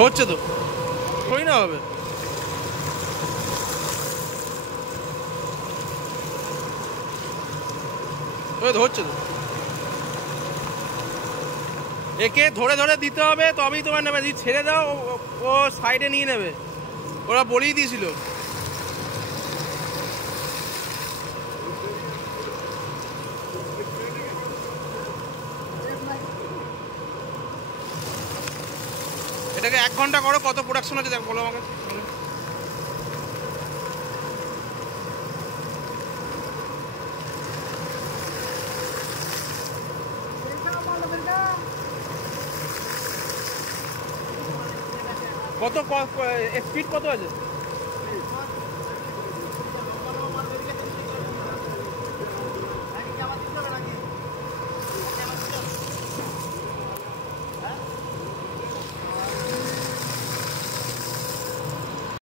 হচ্ছে তো, কই না হবে। হচ্ছে তো, একে ধরে ধরে দিতে হবে তবেই তোমার নেবে। যদি ছেড়ে দাও ও সাইডে নিয়ে নেবে, ওরা বলেই দিয়েছিল। এটাকে 1 ঘন্টা করো, কত প্রোডাকশন আছে দেখ, বলো আমাকে। কত স্পিড কত আছে?